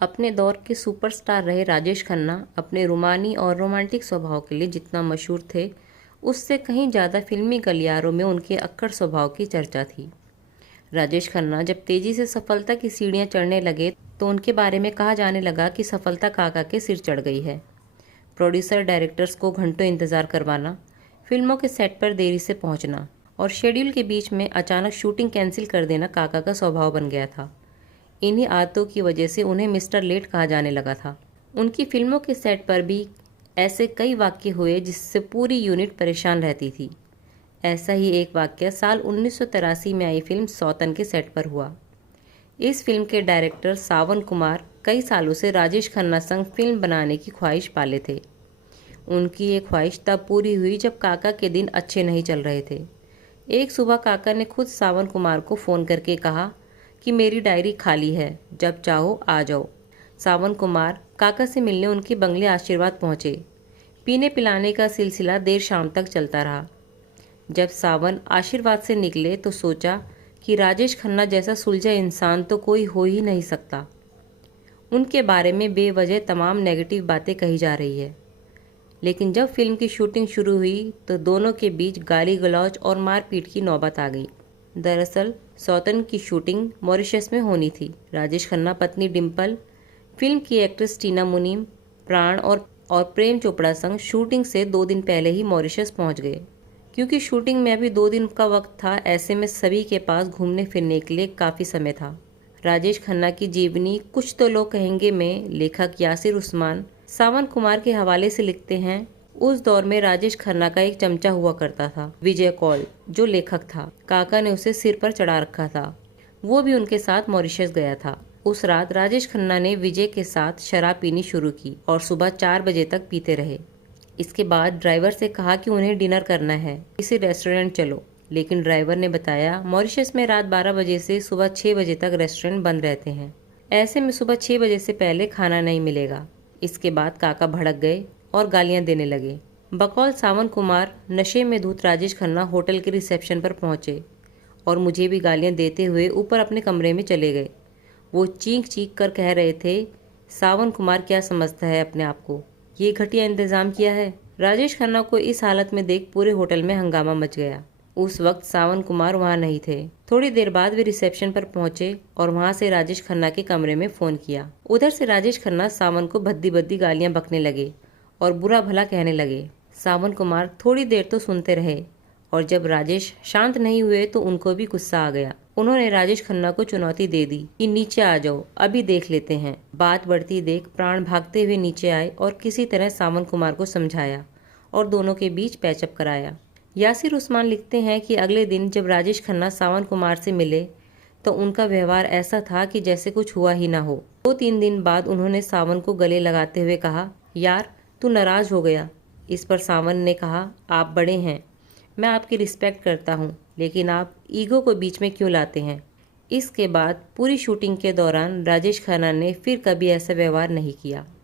अपने दौर के सुपरस्टार रहे राजेश खन्ना अपने रुमानी और रोमांटिक स्वभाव के लिए जितना मशहूर थे, उससे कहीं ज़्यादा फिल्मी गलियारों में उनके अक्कड़ स्वभाव की चर्चा थी। राजेश खन्ना जब तेजी से सफलता की सीढ़ियां चढ़ने लगे तो उनके बारे में कहा जाने लगा कि सफलता काका के सिर चढ़ गई है। प्रोड्यूसर डायरेक्टर्स को घंटों इंतज़ार करवाना, फिल्मों के सेट पर देरी से पहुंचना और शेड्यूल के बीच में अचानक शूटिंग कैंसिल कर देना काका का स्वभाव बन गया था। इन्हीं आदतों की वजह से उन्हें मिस्टर लेट कहा जाने लगा था। उनकी फिल्मों के सेट पर भी ऐसे कई वाक़ये हुए जिससे पूरी यूनिट परेशान रहती थी। ऐसा ही एक वाक़या साल 1983 में आई फिल्म सौतन के सेट पर हुआ। इस फिल्म के डायरेक्टर सावन कुमार कई सालों से राजेश खन्ना संग फिल्म बनाने की ख्वाहिश पाले थे। उनकी ये ख्वाहिश तब पूरी हुई जब काका के दिन अच्छे नहीं चल रहे थे। एक सुबह काका ने खुद सावन कुमार को फ़ोन करके कहा कि मेरी डायरी खाली है, जब चाहो आ जाओ। सावन कुमार काका से मिलने उनके बंगले आशीर्वाद पहुँचे। पीने पिलाने का सिलसिला देर शाम तक चलता रहा। जब सावन आशीर्वाद से निकले तो सोचा कि राजेश खन्ना जैसा सुलझा इंसान तो कोई हो ही नहीं सकता। उनके बारे में बेवजह तमाम नेगेटिव बातें कही जा रही है। लेकिन जब फिल्म की शूटिंग शुरू हुई तो दोनों के बीच गाली गलौज और मारपीट की नौबत आ गई। दरअसल सौतन की शूटिंग मॉरिशस में होनी थी। राजेश खन्ना पत्नी डिम्पल, फिल्म की एक्ट्रेस टीना मुनीम, प्राण और प्रेम चोपड़ा संग शूटिंग से 2 दिन पहले ही मॉरिशस पहुंच गए। क्योंकि शूटिंग में अभी 2 दिन का वक्त था, ऐसे में सभी के पास घूमने फिरने के लिए काफ़ी समय था। राजेश खन्ना की जीवनी कुछ तो लोग कहेंगे में लेखक यासिर उस्मान सावन कुमार के हवाले से लिखते हैं, उस दौर में राजेश खन्ना का एक चमचा हुआ करता था, विजय कौल, जो लेखक था। काका ने उसे सिर पर चढ़ा रखा था। वो भी उनके साथ मॉरिशस गया था। उस रात राजेश खन्ना ने विजय के साथ शराब पीनी शुरू की और सुबह 4 बजे तक पीते रहे। इसके बाद ड्राइवर से कहा कि उन्हें डिनर करना है, किसी रेस्टोरेंट चलो। लेकिन ड्राइवर ने बताया मॉरिशस में रात 12 बजे से सुबह 6 बजे तक रेस्टोरेंट बंद रहते हैं। ऐसे में सुबह 6 बजे से पहले खाना नहीं मिलेगा। इसके बाद काका भड़क गए और गालियां देने लगे। बकौल सावन कुमार नशे में धुत राजेश खन्ना होटल के रिसेप्शन पर पहुंचे और मुझे भी गालियां देते हुए ऊपर अपने कमरे में चले गए। वो चीख चीख कर कह रहे थे, सावन कुमार क्या समझता है अपने आप को, ये घटिया इंतजाम किया है। राजेश खन्ना को इस हालत में देख पूरे होटल में हंगामा मच गया। उस वक्त सावन कुमार वहाँ नहीं थे। थोड़ी देर बाद वे रिसेप्शन पर पहुंचे और वहां से राजेश खन्ना के कमरे में फ़ोन किया। उधर से राजेश खन्ना सावन को भद्दी भद्दी गालियां बकने लगे और बुरा भला कहने लगे। सावन कुमार थोड़ी देर तो सुनते रहे और जब राजेश शांत नहीं हुए तो उनको भी गुस्सा आ गया। उन्होंने राजेश खन्ना को चुनौती दे दी कि नीचे आ जाओ, अभी देख लेते हैं। बात बढ़ती देख प्राण भागते हुए नीचे आए और किसी तरह सावन कुमार को समझाया और दोनों के बीच पैचअप कराया। यासिर उस्मान लिखते हैं कि अगले दिन जब राजेश खन्ना सावन कुमार से मिले तो उनका व्यवहार ऐसा था कि जैसे कुछ हुआ ही ना हो। 2-3 दिन बाद उन्होंने सावन को गले लगाते हुए कहा, यार तू नाराज हो गया। इस पर सावन ने कहा, आप बड़े हैं, मैं आपकी रिस्पेक्ट करता हूँ, लेकिन आप ईगो को बीच में क्यों लाते हैं। इसके बाद पूरी शूटिंग के दौरान राजेश खन्ना ने फिर कभी ऐसा व्यवहार नहीं किया।